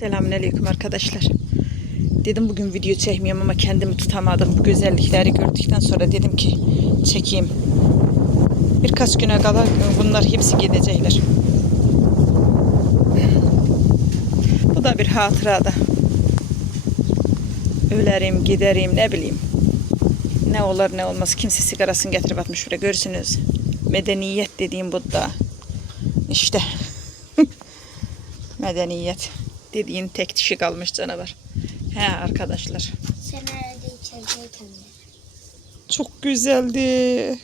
Selamünaleyküm arkadaşlar. Dedim bugün video çekmeyeyim ama kendimi tutamadım. Bu güzellikleri gördükten sonra dedim ki çekeyim. Birkaç güne kadar bunlar hepsi gidecekler. Bu da bir hatırada. Ölerim, giderim, ne bileyim. Ne olur ne olmaz. Kimse sigarasını getirip atmış şuraya. Görürsünüz. Medeniyet dediğim bu da. İşte. Medeniyet dediğin tek dişi kalmış canavar. He arkadaşlar. Sen herhalde içerideyken de. Çok güzeldi.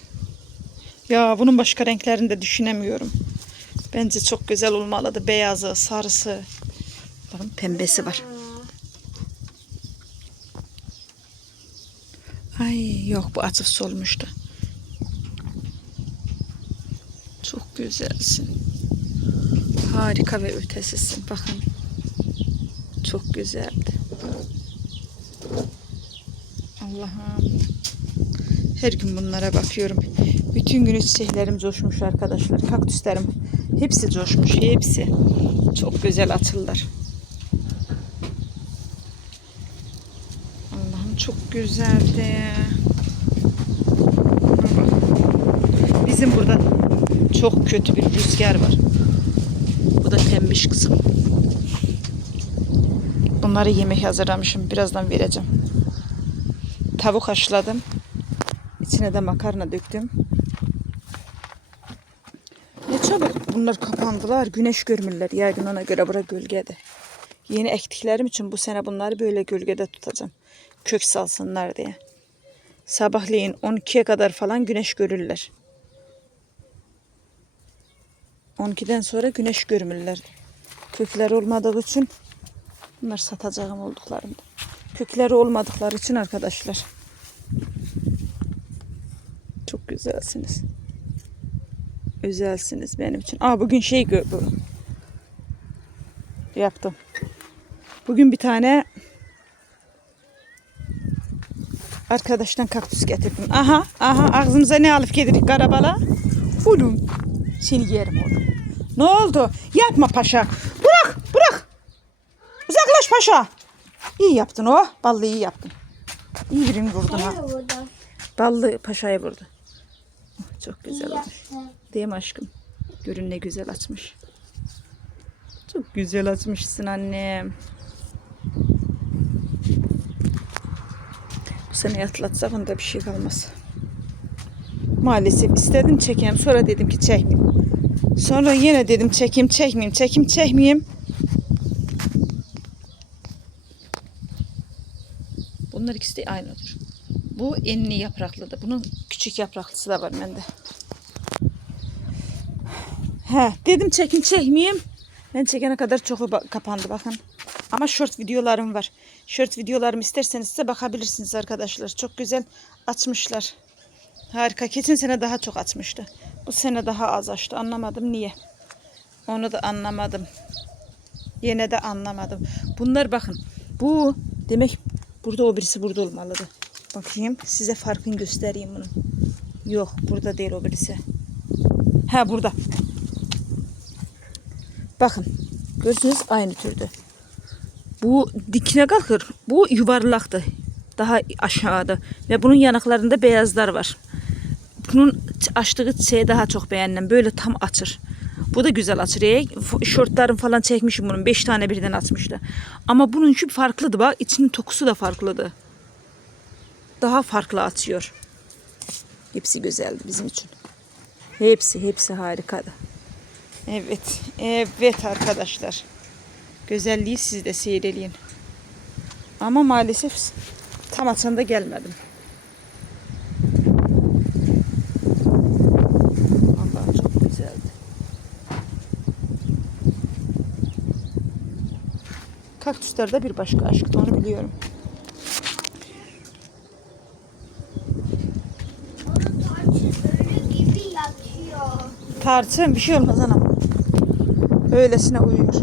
Ya bunun başka renklerini de düşünemiyorum. Bence çok güzel olmalıdı. Beyazı, sarısı. Bakın pembesi var. Ay yok bu atıf solmuştu. Çok güzelsin. Harika ve ötesisin. Bakın. Çok güzeldi. Allah'ım. Her gün bunlara bakıyorum. Bütün gün çiçeklerim coşmuş arkadaşlar. Kaktüslerim hepsi coşmuş. Hepsi. Çok güzel atıllar. Allah'ım çok güzeldi. Bizim burada çok kötü bir rüzgar var. Bu da pembiş kızım. Bunları yemek hazırlamışım. Birazdan vereceğim. Tavuk haşladım. İçine de makarna döktüm. Ne çabuk bunlar kapandılar. Güneş görmürler. Yaygın ona göre bura gölgede. Yeni ektiklerim için bu sene bunları böyle gölgede tutacağım. Kök salsınlar diye. Sabahleyin 12'ye kadar falan güneş görürler. 12'den sonra güneş görmürler. Kökler olmadığı için bunlar satacağım olduklarında. Kökleri olmadıkları için arkadaşlar. Çok güzelsiniz. Özelsiniz benim için. Aa bugün şey bu. Yaptım. Bugün bir tane arkadaştan kaktüs getirdim. Aha, aha ağzımıza ne alıp geldik karabala? Fulum. Seni yerim oğlum. Ne oldu? Yapma paşa. Paşa. İyi yaptın o. Ballı iyi yaptın. İyi birini vurdun ha. Ballı paşayı vurdu. Oh, Çok güzel olmuş. Değil mi aşkım? Görün ne güzel açmış. Çok güzel açmışsın annem. Bu sene atlatsak onda bir şey kalmaz. Maalesef istedim çekeyim. Sonra dedim ki çekmeyeyim. Sonra yine dedim çekeyim çekmeyeyim. Çekeyim çekmeyeyim. Bunlar ikisi de aynıdır. Bu enli yapraklıdır. Bunun küçük yapraklısı da var bende. He, dedim çekin çekmeyeyim. Ben çekene kadar çok ba- kapandı bakın. Ama short videolarım var. Short videolarımı isterseniz size bakabilirsiniz arkadaşlar. Çok güzel açmışlar. Harika. Geçen sene daha çok açmıştı. Bu sene daha az açtı. Anlamadım niye. Onu da anlamadım. Yine de anlamadım. Bunlar bakın. Bu demek burada o birisi burada olmalıdı. Bakayım size farkını göstereyim bunun. Yok burada değil o birisi. Ha burada. Bakın. Görüyorsunuz aynı türde. Bu dikine kalkır. Bu yuvarlaktı. Daha aşağıda. Ve bunun yanaklarında beyazlar var. Bunun açtığı çiçeği daha çok beğendim. Böyle tam açır. Bu da güzel açır. F- Şortlarım falan çekmişim bunun. Beş tane birden atmıştı. Ama bununki farklıydı bak. İçinin dokusu da farklıydı. Daha farklı açıyor. Hepsi güzeldi bizim için. Hepsi, hepsi harikadı. Evet, evet arkadaşlar. Güzelliği siz de seyreleyin. Ama maalesef tam açanda gelmedim. Vallahi çok güzeldi. Kaktüsler de bir başka aşktı onu biliyorum. Tarçın bir şey olmaz anam. Öylesine uyuyor.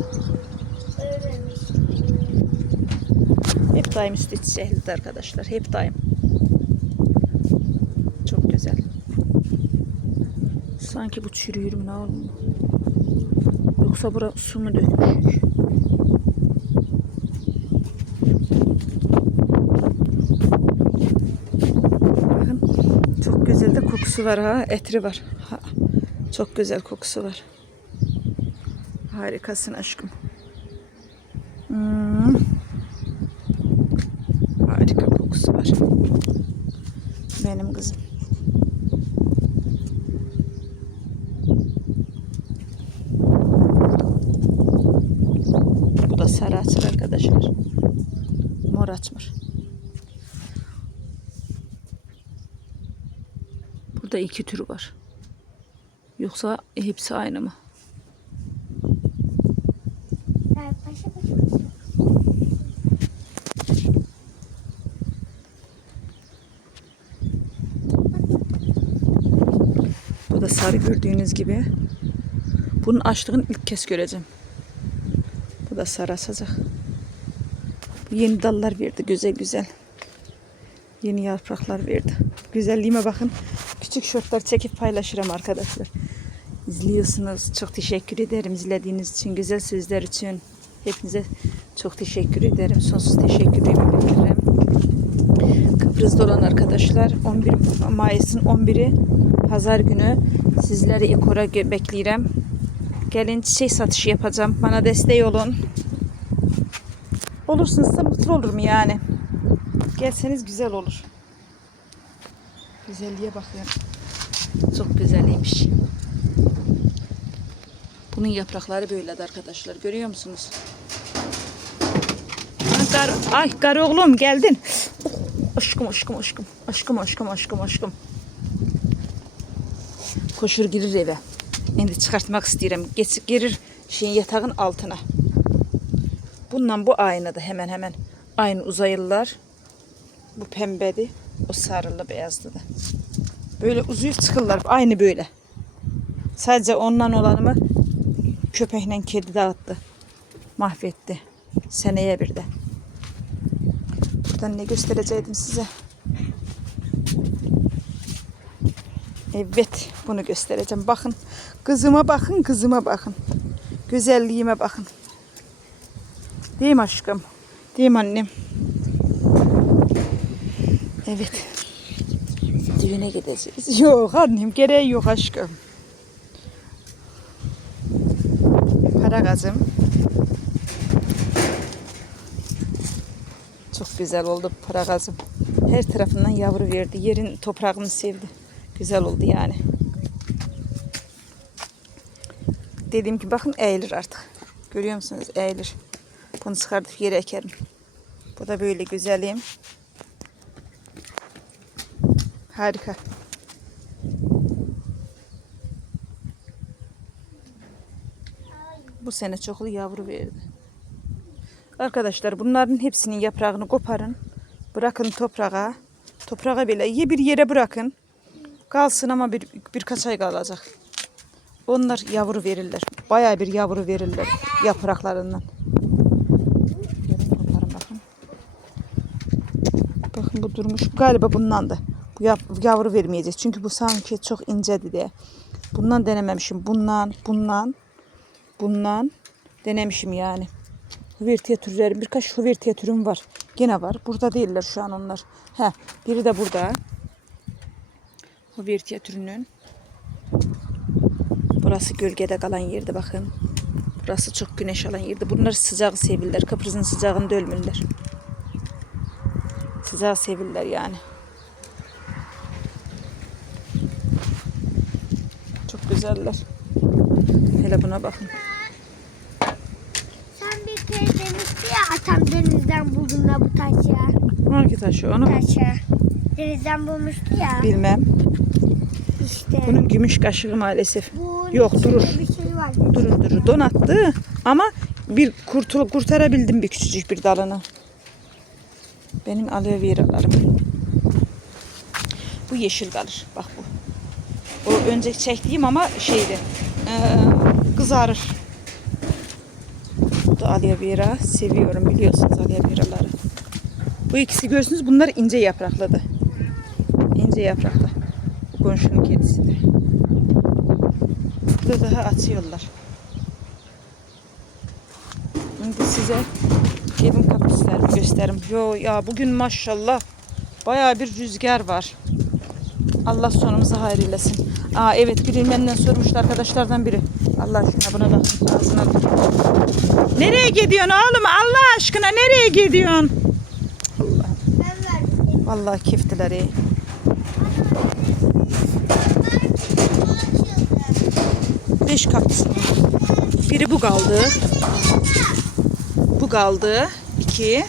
Hep daim üstü çiçeklidir arkadaşlar. Hep daim. Çok güzel. Sanki bu çürüyor mu ne olmuş? Yoksa bura su mu dökmüş? Kokusu var ha. Etri var. Ha, çok güzel kokusu var. Harikasın aşkım. Hmm. Harika kokusu var. Benim kızım. Bu da sarı açır arkadaşlar. Mor açmır. Burada iki tür var. Yoksa hepsi aynı mı? Bu da sarı gördüğünüz gibi. Bunun açlığını ilk kez göreceğim. Bu da sarı açacak. Bu yeni dallar verdi güzel güzel. Yeni yapraklar verdi. Güzelliğime bakın. Küçük şortlar çekip paylaşırım arkadaşlar. İzliyorsunuz. Çok teşekkür ederim izlediğiniz için, güzel sözler için. Hepinize çok teşekkür ederim. Sonsuz teşekkürlerimi bildiririm. Kıbrıs'ta olan arkadaşlar 11 Mayıs'ın 11'i pazar günü sizleri İKOR'a bekliyorum. Gelin çiçek satışı yapacağım. Bana destek olun. Olursunuz da mutlu olurum yani. Gelseniz güzel olur. Güzelliğe bakıyorum. Çok güzeliymiş. Bunun yaprakları böyledir arkadaşlar. Görüyor musunuz? Gar, ay gar oğlum geldin. Aşkım aşkım aşkım. Aşkım aşkım aşkım aşkım. Koşur girir eve. Şimdi çıkartmak istiyorum. Geç, girir şeyin yatağın altına. Bundan bu aynıdı hemen hemen. Aynı uzaylılar. Bu pembedi. O sarılı beyazdı da. Böyle uzayıp çıkırlar. Aynı böyle. Sadece ondan olanımı köpekle kedi dağıttı. Mahvetti. Seneye bir de. Buradan ne gösterecektim size? Evet, bunu göstereceğim. Bakın, kızıma bakın, kızıma bakın. Güzelliğime bakın. Değil mi aşkım? Değil mi annem? Evet. Düğüne gideceğiz. Yok annem, gereği yok aşkım. Para gazım. Çok güzel oldu para gazım. Her tarafından yavru verdi. Yerin toprağını sevdi. Güzel oldu yani. Dediğim gibi bakın eğilir artık. Görüyor musunuz? Eğilir. Bunu çıkartıp yere ekerim. Bu da böyle güzelim. Harika. Bu sene çoklu yavru verdi. Arkadaşlar bunların hepsinin yaprağını koparın. Bırakın toprağa. Toprağa bile iyi bir yere bırakın. Kalsın ama bir, birkaç ay kalacak. Onlar yavru verirler. Bayağı bir yavru verirler yapraklarından. Bakın bu durmuş. Galiba bundan da. Yavru vermeyecek. Çünkü bu sanki çok incedi diye. Bundan denememişim. Bundan, bundan, bundan denemişim yani. Hüvertiye türlerim. Birkaç hüvertiye türüm var. Gene var. Burada değiller şu an onlar. He, biri de burada. Hüvertiye türünün. Burası gölgede kalan yerdi bakın. Burası çok güneş alan yerdi. Bunlar sıcağı sevilirler. Kıbrıs'ın sıcağında ölmürler. Sıcağı sevilirler yani. Güzeller. Hele buna bakın. Sen bir kere demişti ya atam denizden buldum da bu taşı. Hangi taşı onu? Taşı. Denizden bulmuştu ya. Bilmem. İşte. Bunun gümüş kaşığı maalesef. Bunun Yok, durur. Bir şey var. Durur durur. Donattı ama bir kurtul kurtarabildim bir küçücük bir dalını. Benim aloe veralarım. Bu yeşil kalır. Bak bu. O önce çektiğim ama şeydi. eee, kızarır. Bu da aloe vera. Seviyorum biliyorsunuz aloe veraları. Bu ikisi görsünüz bunlar ince yaprakladı. İnce yapraklı. Bu komşunun kedisi de. Burada daha atıyorlar. Şimdi size gelin kaprislerimi gösterim. Yo ya bugün maşallah bayağı bir rüzgar var. Allah sonumuzu hayır eylesin. Aa evet biri benden sormuştu arkadaşlardan biri. Allah aşkına buna bak ağzına. Nereye gidiyorsun oğlum Allah aşkına nereye gidiyorsun? Allah. Vallahi keftiler iyi. Beş kaktüs. Biri bu kaldı. Bu kaldı. İki.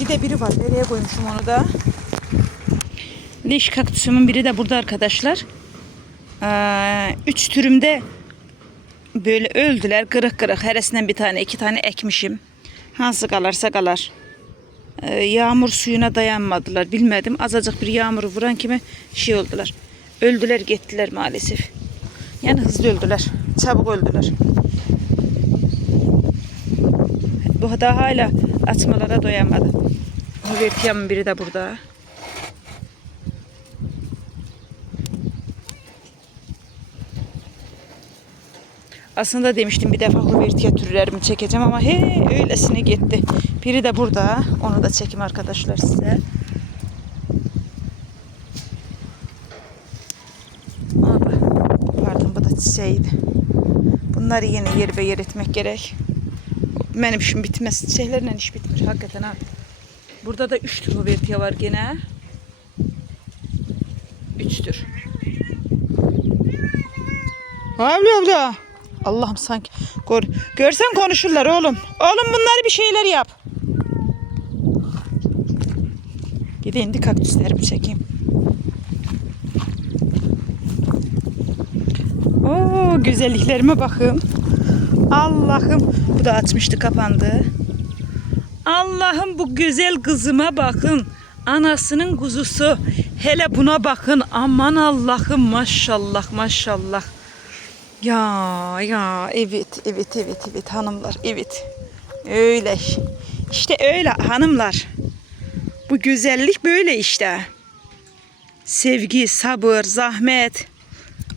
Bir de biri var. Nereye koymuşum onu da? Leş kaktüsümün biri de burada arkadaşlar. Ee, üç türümde böyle öldüler. Kırık kırık. Heresinden bir tane iki tane ekmişim. Hansı kalarsa kalar. Ee, yağmur suyuna dayanmadılar. Bilmedim. Azacık bir yağmuru vuran kimi şey oldular. Öldüler gittiler maalesef. Yani hızlı öldüler. Çabuk öldüler. Bu da hala atmalara doyamadı. Hüvertiyamın biri de burada. Aslında demiştim bir defa hüvertiye türlerimi çekeceğim ama he öylesine gitti. Biri de burada. Onu da çekeyim arkadaşlar size. Abi, pardon bu da çiçeğiydi. Bunları yine yer ve yer etmek gerek. Benim işim bitmez. Çiçeklerle iş bitmir hakikaten abi. Burada da üç tür hüvertiye var gene. Üç tür. Abla abla. Allah'ım sanki. Gör, görsen konuşurlar oğlum. Oğlum bunları bir şeyler yap. Gideyim de kaktüslerimi çekeyim. Oo güzelliklerime bakın. Allah'ım. Bu da açmıştı kapandı. Allah'ım bu güzel kızıma bakın. Anasının kuzusu. Hele buna bakın. Aman Allah'ım maşallah maşallah. Ya ya evet evet evet evet hanımlar evet. Öyle. İşte öyle hanımlar. Bu güzellik böyle işte. Sevgi, sabır, zahmet,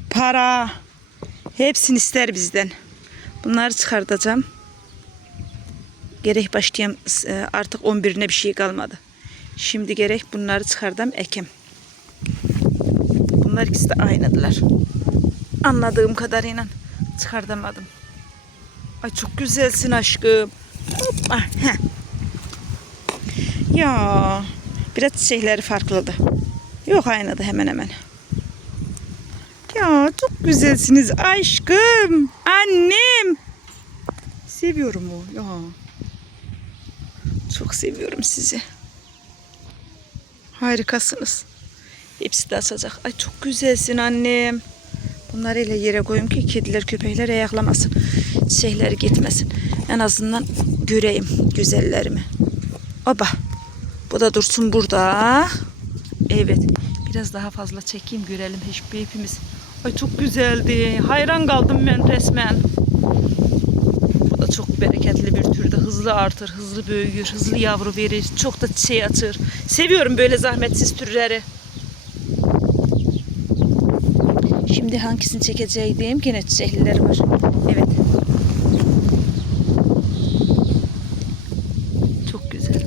para hepsini ister bizden. Bunları çıkartacağım. Gerek başlayayım e, artık 11'ine bir şey kalmadı. Şimdi gerek bunları çıkardım ekim. Bunlar ikisi de aynıdılar. Anladığım kadarıyla çıkartamadım. Ay çok güzelsin aşkım. Hoppa. Ya biraz çiçekleri farklıydı. Yok aynıydı hemen hemen. Ya çok güzelsiniz aşkım. Annem. Seviyorum o ya. Çok seviyorum sizi. Harikasınız. Hepsi de açacak. Ay çok güzelsin annem. Bunları ile yere koyayım ki kediler köpekler ayaklamasın. Çiçekleri gitmesin. En azından göreyim güzellerimi. Oba. Bu da dursun burada. Evet. Biraz daha fazla çekeyim görelim hiç hepimiz. Ay çok güzeldi. Hayran kaldım ben resmen. Bu da çok bereketli bir türde. Hızlı artır, hızlı büyür, hızlı yavru verir. Çok da çiçeği açır. Seviyorum böyle zahmetsiz türleri. Şimdi hangisini çekeceğim? Yine çiçekliler var. Evet. Çok güzel.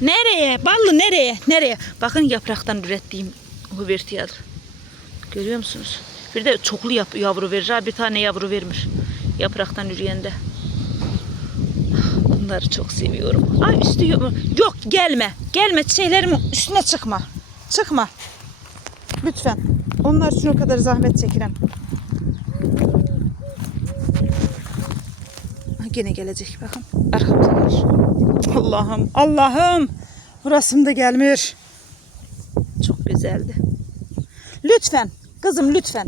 Nereye? Ballı nereye? Nereye? Bakın yapraktan ürettiğim hüvertiyadır. Görüyor musunuz? Bir de çoklu yavru verir. Bir tane yavru vermiş. Yapraktan üreyende. Bunları çok seviyorum. Ay üstü yok. Gelme. Gelme çiçeklerimin üstüne çıkma. Çıkma. Lütfen. Onlar için o kadar zahmet çekilen. Gene gelecek bakın. Arkamda. Allah'ım. Allah'ım. Burasım da gelmiş. Çok güzeldi. Lütfen. Kızım lütfen.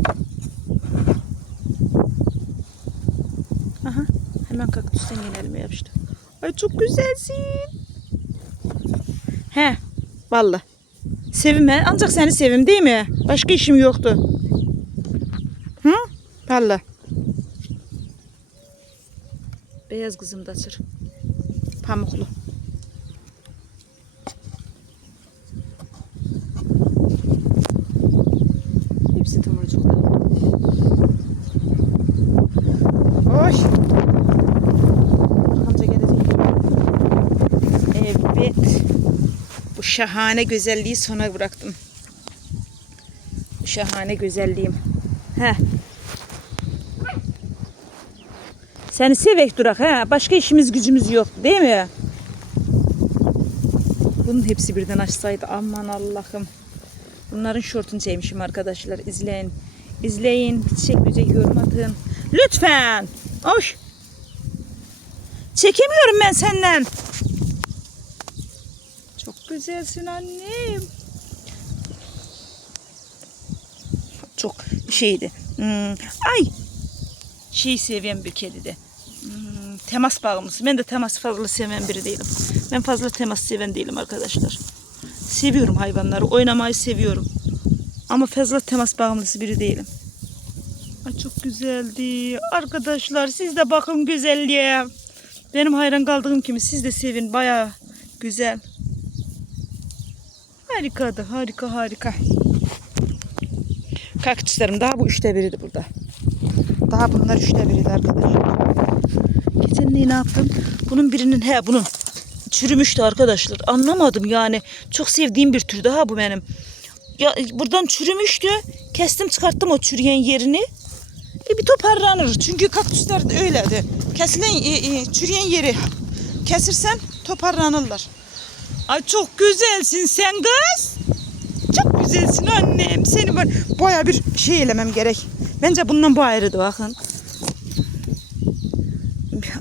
Aha. Hemen kaktüsten yine yapıştı. Ay çok güzelsin. He. Vallahi. Sevim he. Ancak seni sevim değil mi? Başka işim yoktu. Hı? Vallahi. Beyaz kızım da açır. Pamuklu. Hepsi tomurcukta. Oy. Arkamca gelecek. Evet. Bu şahane güzelliği sona bıraktım. Şahane güzelliğim. He. Seni sevek durak ha. Başka işimiz gücümüz yok değil mi? Bunun hepsi birden açsaydı aman Allah'ım. Bunların şortunu çekmişim arkadaşlar. İzleyin. İzleyin. Çiçek böcek yorum atın. Lütfen. Hoş. Çekemiyorum ben senden. Güzelsin annem. Çok şeydi. Hmm, ay. Şey seviyen bir kedidi. Hmm, temas bağımlısı. Ben de temas fazla seven biri değilim. Ben fazla temas seven değilim arkadaşlar. Seviyorum hayvanları. Oynamayı seviyorum. Ama fazla temas bağımlısı biri değilim. Ay çok güzeldi. Arkadaşlar siz de bakın güzelliğe. Benim hayran kaldığım kimi siz de sevin. Baya güzel. Harikadı. Harika harika. Kaktüslerim daha bu üçte biriydi burada. Daha bunlar üçte biriydi arkadaşlar. Geçen ne yaptım? Bunun birinin he bunun çürümüştü arkadaşlar. Anlamadım yani. Çok sevdiğim bir tür daha bu benim. Ya buradan çürümüştü. Kestim çıkarttım o çürüyen yerini. E bir toparlanır. Çünkü kaktüsler de öyledir. Kesilen e, e, çürüyen yeri kesirsen toparlanırlar. Ay çok güzelsin sen kız. Çok güzelsin annem. Seni ben baya bir şey elemem gerek. Bence bundan bu ayrıdı bakın.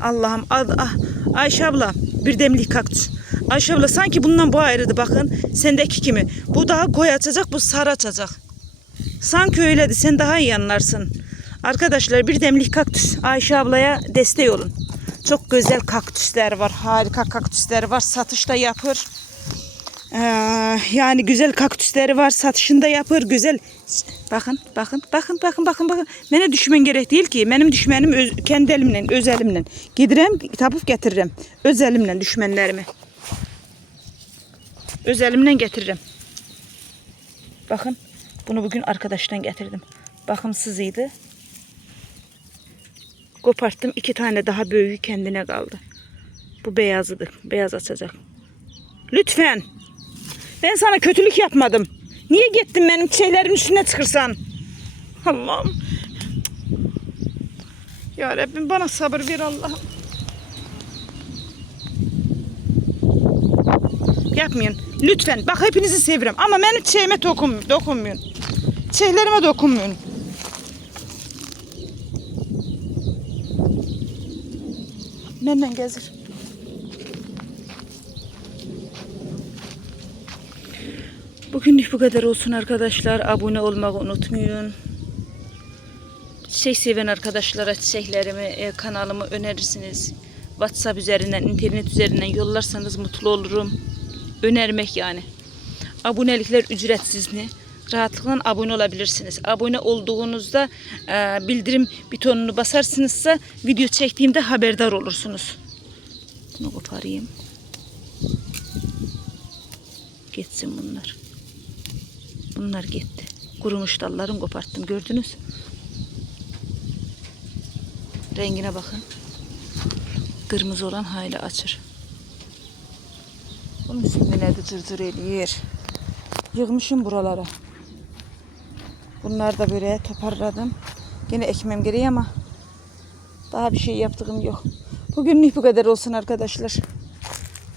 Allah'ım ah, ah, Ayşe abla bir demlik kaktüs. Ayşe abla sanki bundan bu ayrıdı bakın. Sendeki kimi. Bu daha koyu açacak bu sarı açacak. Sanki öyledi sen daha iyi anlarsın. Arkadaşlar bir demlik kaktüs Ayşe ablaya destek olun. Çok güzel kaktüsler var. Harika kaktüsler var. Satışta yapır. Ee, yani güzel kaktüsleri var. Satışında yapır. Güzel. Bakın, bakın, bakın, bakın, bakın, bakın. Bana düşmen gerek değil ki. Benim düşmenim öz, kendi elimle, öz elimle. Gidirem, tapıp getiririm. Öz elimle düşmenlerimi. Öz elimle getiririm. Bakın, bunu bugün arkadaştan getirdim. Bakımsızıydı. Koparttım. iki tane daha büyüğü kendine kaldı. Bu beyazıdı. Beyaz açacak. Lütfen. Ben sana kötülük yapmadım. Niye gittin benim şeylerin üstüne çıkırsan? Allah'ım. Ya Rabbim bana sabır ver Allah'ım. Yapmayın. Lütfen. Bak hepinizi seviyorum. Ama benim şeyime dokun, dokunmayın. Şeylerime dokunmayın. Nereden gezir? Bugünlük bu kadar olsun arkadaşlar. Abone olmayı unutmayın. Çiçek seven arkadaşlara çiçeklerimi, e, kanalımı önerirsiniz. WhatsApp üzerinden, internet üzerinden yollarsanız mutlu olurum. Önermek yani. Abonelikler ücretsiz mi? Rahatlıkla abone olabilirsiniz. Abone olduğunuzda e, bildirim butonunu basarsınızsa video çektiğimde haberdar olursunuz. Bunu koparayım. Geçsin bunlar. Bunlar gitti. Kurumuş dallarını koparttım. Gördünüz. Rengine bakın. Kırmızı olan hayli açır. Bunun sümüne de cırcır eləyir. Yığmışım buralara. Bunları da böyle toparladım. Yine ekmem gereği ama daha bir şey yaptığım yok. Bugünlük bu kadar olsun arkadaşlar.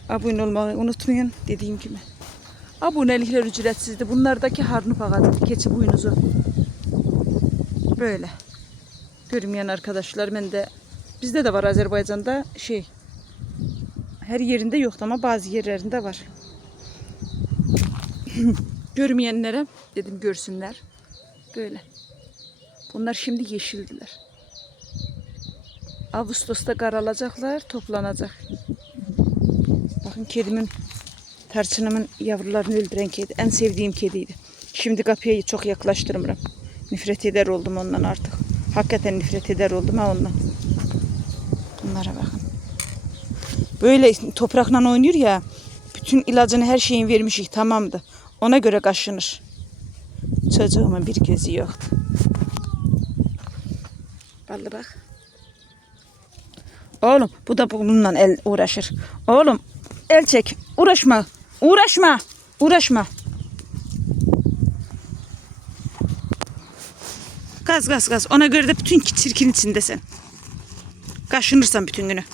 Abone olmayı unutmayın dediğim gibi. Abonelikler ücretsizdi. Bunlardaki harnup ağacı, keçi boynuzu. Böyle. Görmeyen arkadaşlar ben de bizde de var Azerbaycan'da şey her yerinde yok ama bazı yerlerinde var. Görmeyenlere dedim görsünler. Böyle. Bunlar şimdi yeşildiler. Ağustos'ta karalacaklar, toplanacak. Bakın kedimin Tarçınımın yavrularını öldüren kedi. En sevdiğim kediydi. Şimdi kapıya çok yaklaştırmıyorum. Nefret eder oldum ondan artık. Hakikaten nefret eder oldum ha ondan. Bunlara bakın. Böyle toprakla oynuyor ya. Bütün ilacını her şeyin vermişik tamamdı. Ona göre kaşınır. Çocuğumun bir gözü yoktu. Vallahi bak. Oğlum bu da bununla el uğraşır. Oğlum el çek. Uğraşma. Uğraşma. Uğraşma. Gaz gaz gaz. Ona göre de bütün çirkin içindesin. Kaşınırsan bütün günü.